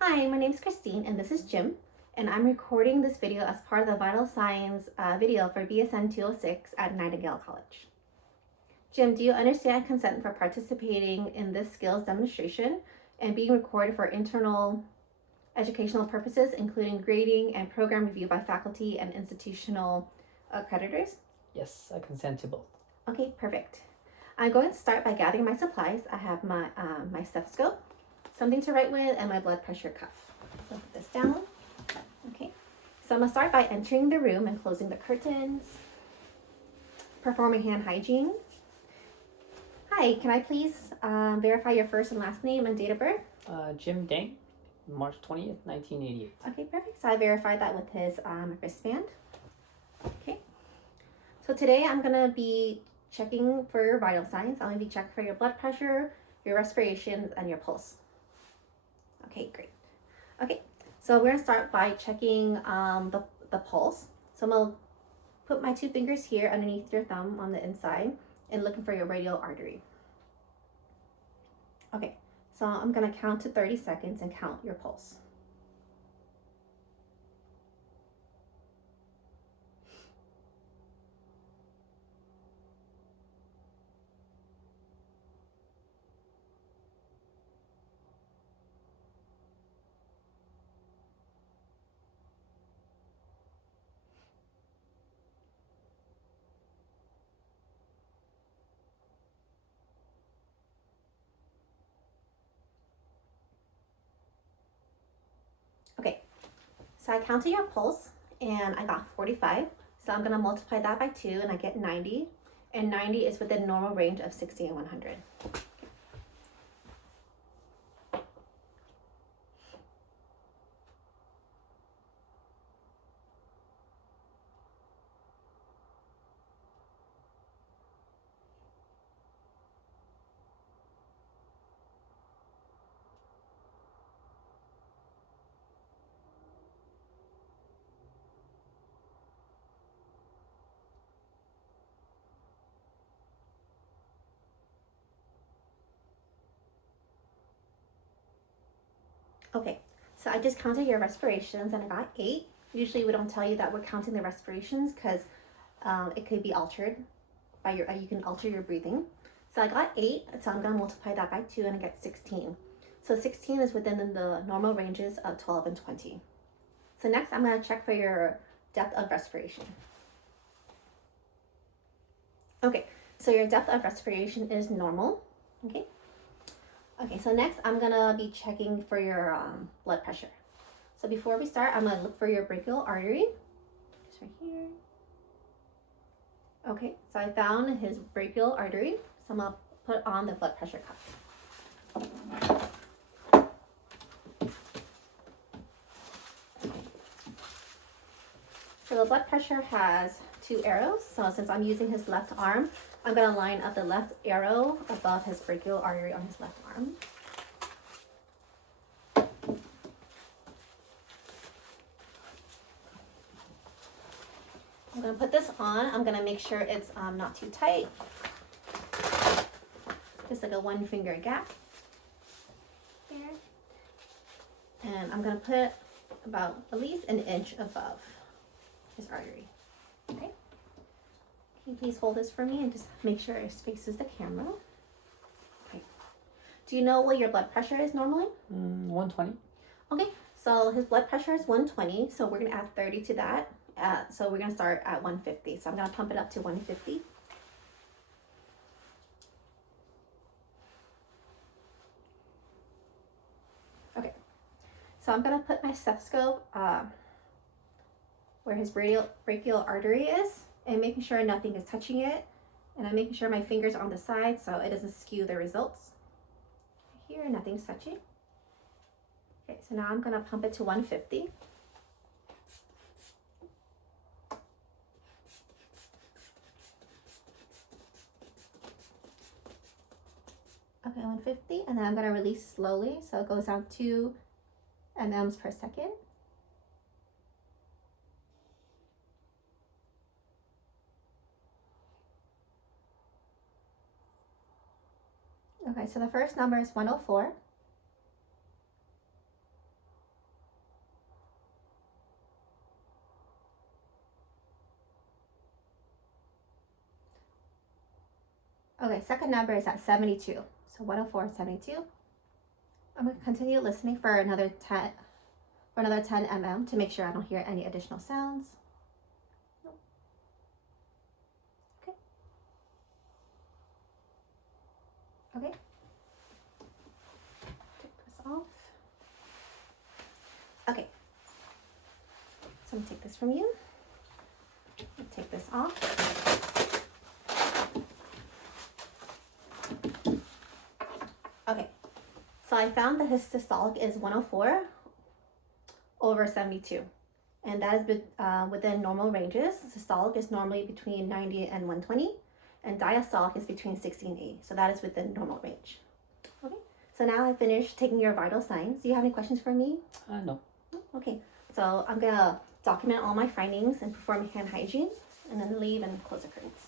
Hi, my name is Christine and this is Jim, and I'm recording this video as part of the Vital Signs video for BSN 206 at Nightingale College. Jim, do you understand consent for participating in this skills demonstration and being recorded for internal educational purposes, including grading and program review by faculty and institutional accreditors? Yes, I consent to both. Okay, perfect. I'm going to start by gathering my supplies. I have my stethoscope, something to write with, and my blood pressure cuff. So put this down. Okay. So I'm gonna start by entering the room and closing the curtains, performing hand hygiene. Hi, can I please verify your first and last name and date of birth? Jim Dang, March 20th, 1988. Okay, perfect. So I verified that with his wristband. Okay. So today I'm gonna be checking for your vital signs. I'm gonna be checking for your blood pressure, your respiration, and your pulse. Okay, great. Okay, so we're gonna start by checking the pulse. So I'm gonna put my two fingers here underneath your thumb on the inside and looking for your radial artery. Okay, so I'm gonna count to 30 seconds and count your pulse. Okay, so I counted your pulse and I got 45. So I'm gonna multiply that by 2 and I get 90. And 90 is within normal range of 60 and 100. Okay, so I just counted your respirations and I got 8. Usually we don't tell you that we're counting the respirations because it could be altered by your, you can alter your breathing. So I got 8, so I'm gonna multiply that by 2 and I get 16. So 16 is within the normal ranges of 12 and 20. So next I'm gonna check for your depth of respiration. Okay, so your depth of respiration is normal, okay? Okay, so next I'm gonna be checking for your blood pressure. So before we start, I'm gonna look for your brachial artery. It's right here. Okay, so I found his brachial artery. So I'm gonna put on the blood pressure cuff. So the blood pressure has 2 arrows. So since I'm using his left arm, I'm gonna line up the left arrow above his brachial artery on his left arm. I'm gonna put this on. I'm gonna make sure it's not too tight. Just like a 1 finger gap here. And I'm gonna put about at least an inch above his artery. Okay. Can you please hold this for me and just make sure it faces the camera? Okay. Do you know what your blood pressure is normally? 120. Okay, so his blood pressure is 120, so we're gonna add 30 to that. So we're gonna start at 150. So I'm gonna pump it up to 150. Okay, so I'm gonna put my stethoscope where his brachial artery is and making sure nothing is touching it. And I'm making sure my fingers are on the side so it doesn't skew the results. Here, nothing's touching. Okay, so now I'm gonna pump it to 150. Okay, 150, and then I'm gonna release slowly, so it goes down 2 mm's per second. Okay, so the first number is 104. Okay, second number is at 72. So 104, 72. I'm going to continue listening for another 10 mm to make sure I don't hear any additional sounds. Nope. Okay. Okay. Take this off. Okay. So I'm going to take this from you. Take this off. Okay. So I found the systolic is 104 over 72. And that is within normal ranges. Systolic is normally between 90 and 120. And diastolic is between 60 and 80. So that is within normal range. Okay. So now I finished taking your vital signs. Do you have any questions for me? No. Okay. So I'm going to document all my findings and perform hand hygiene, and then leave and close the curtains.